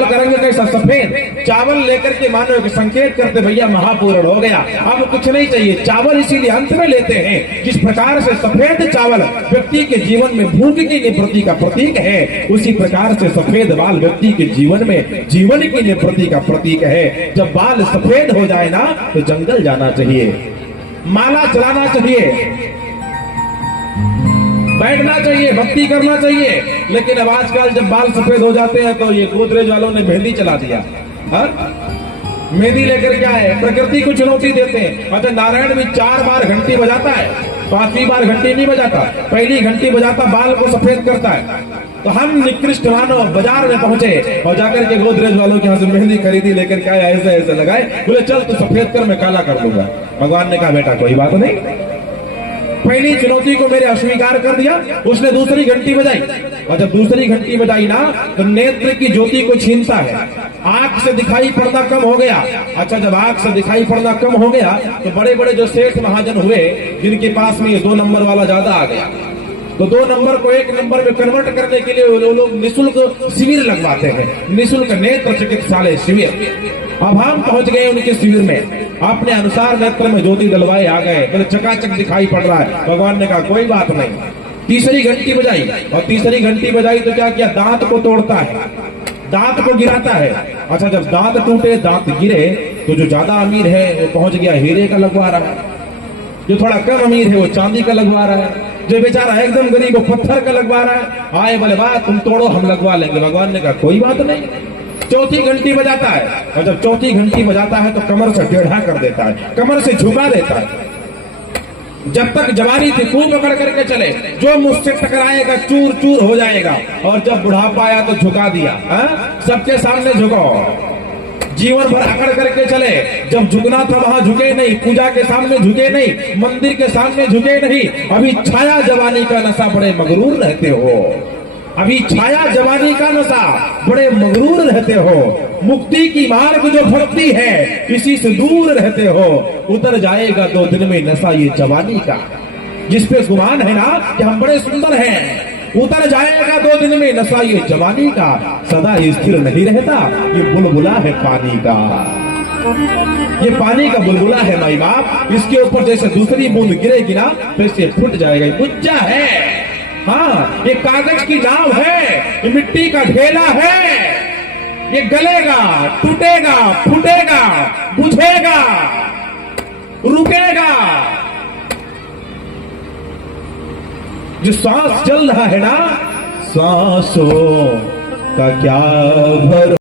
चावल का रंग कैसा? सफेद। चावल लेकर के मानो कि संकेत करते भैया महापूर्ण हो गया, अब कुछ नहीं चाहिए। चावल इसीलिए अंत में लेते हैं। जिस प्रकार से सफेद चावल व्यक्ति के जीवन में भूख की निवृत्ति का प्रतीक है, उसी प्रकार से सफेद बाल व्यक्ति के जीवन में जीवन की निवृत्ति का प्रतीक है। जब बाल सफेद हो जाए ना तो जंगल जाना चाहिए, माला चलाना चाहिए, बैठना चाहिए, भक्ति करना चाहिए। लेकिन अब आजकल जब बाल सफेद हो जाते हैं तो ये गोदरेज वालों ने मेहंदी चला दिया। मेहंदी लेकर क्या है, प्रकृति को चुनौती देते हैं। अच्छा, नारायण भी 4 बार घंटी बजाता है, 5वीं बार घंटी नहीं बजाता। पहली घंटी बजाता बाल को सफेद करता है। तो हम निकृष्ट मानव बाजार में पहुंचे और जाकर के गोदरेज वालों के यहाँ से मेहंदी खरीदी, लेकर के आए, ऐसे ऐसे लगाए, बोले चल तू सफेद कर, मैं काला कर दूंगा। भगवान ने कहा बेटा कोई बात नहीं। पहली चुनौती को मेरे अस्वीकार कर दिया, उसने दूसरी घंटी बजाई, और जब दूसरी घंटी बजाई ना तो नेत्र की ज्योति को छीनता है, आंख से दिखाई पड़ना कम हो गया। अच्छा, जब आंख से दिखाई पड़ना कम हो गया तो बड़े बड़े जो सेठ महाजन हुए, जिनके पास में 2 नंबर वाला ज्यादा आ गया, तो 2 नंबर को 1 नंबर में कन्वर्ट करने के लिए वो लोग निःशुल्क शिविर लगवाते हैं, निःशुल्क नेत्र चिकित्सालय शिविर। अब हम पहुंच गए उनके शिविर में, अपने अनुसार नेत्र में ज्योति डलवाए आ गए, बोले चकाचक दिखाई पड़ रहा है। भगवान ने कहा कोई बात नहीं। तीसरी घंटी बजाई, और तीसरी घंटी बजाई तो क्या किया, दांत को तोड़ता है, दांत को गिराता है। अच्छा, जब दांत टूटे, दांत गिरे, तो जो ज्यादा अमीर है वो पहुंच गया हीरे का लगवा रहा है, जो थोड़ा कम अमीर है वो चांदी का लगवा रहा है, जो बेचारा एकदम गरीब वो पत्थर का लगवा रहा है। आए बोले बात तुम तोड़ो हम लगवा लेंगे। भगवान ने कहा कोई बात नहीं। चौथी घंटी बजाता है, और जब चौथी घंटी बजाता है तो कमर से टेढ़ा कर देता है, कमर से झुका देता है। जब तक जवानी थी खूब पकड़ करके चले, जो मुझसे टकराएगा चूर चूर हो जाएगा, और जब बुढ़ापा आया तो झुका दिया, सबके सामने झुकाओ, जीवन भर अकड़ करके चले। जब झुकना था वहां झुके नहीं, पूजा के सामने झुके नहीं, मंदिर के सामने झुके नहीं। अभी छाया जवानी का नशा, बड़े मगरूर रहते हो, अभी छाया जवानी का नशा, बड़े मगरूर रहते हो। मुक्ति की मार्ग जो भक्ति है, इसी से दूर रहते हो। उतर जाएगा 2 दिन में नशा ये जवानी का, जिसपे गुमान है ना कि हम बड़े सुंदर हैं, उतर जाएगा 2 दिन में नशा ये जवानी का। सदा स्थिर नहीं रहता, ये बुलबुला है पानी का, ये पानी का बुलबुला है माई बाप। इसके ऊपर जैसे दूसरी बूंद गिरेगी ना तो इससे फुट जाएगा। ये बुच्चा है, हाँ, ये कागज की नाव है, ये मिट्टी का ढेला है, ये गलेगा, टूटेगा, फूटेगा, बुझेगा, रुकेगा। जो सांस चल रहा है ना, सांसों का क्या भरोसा।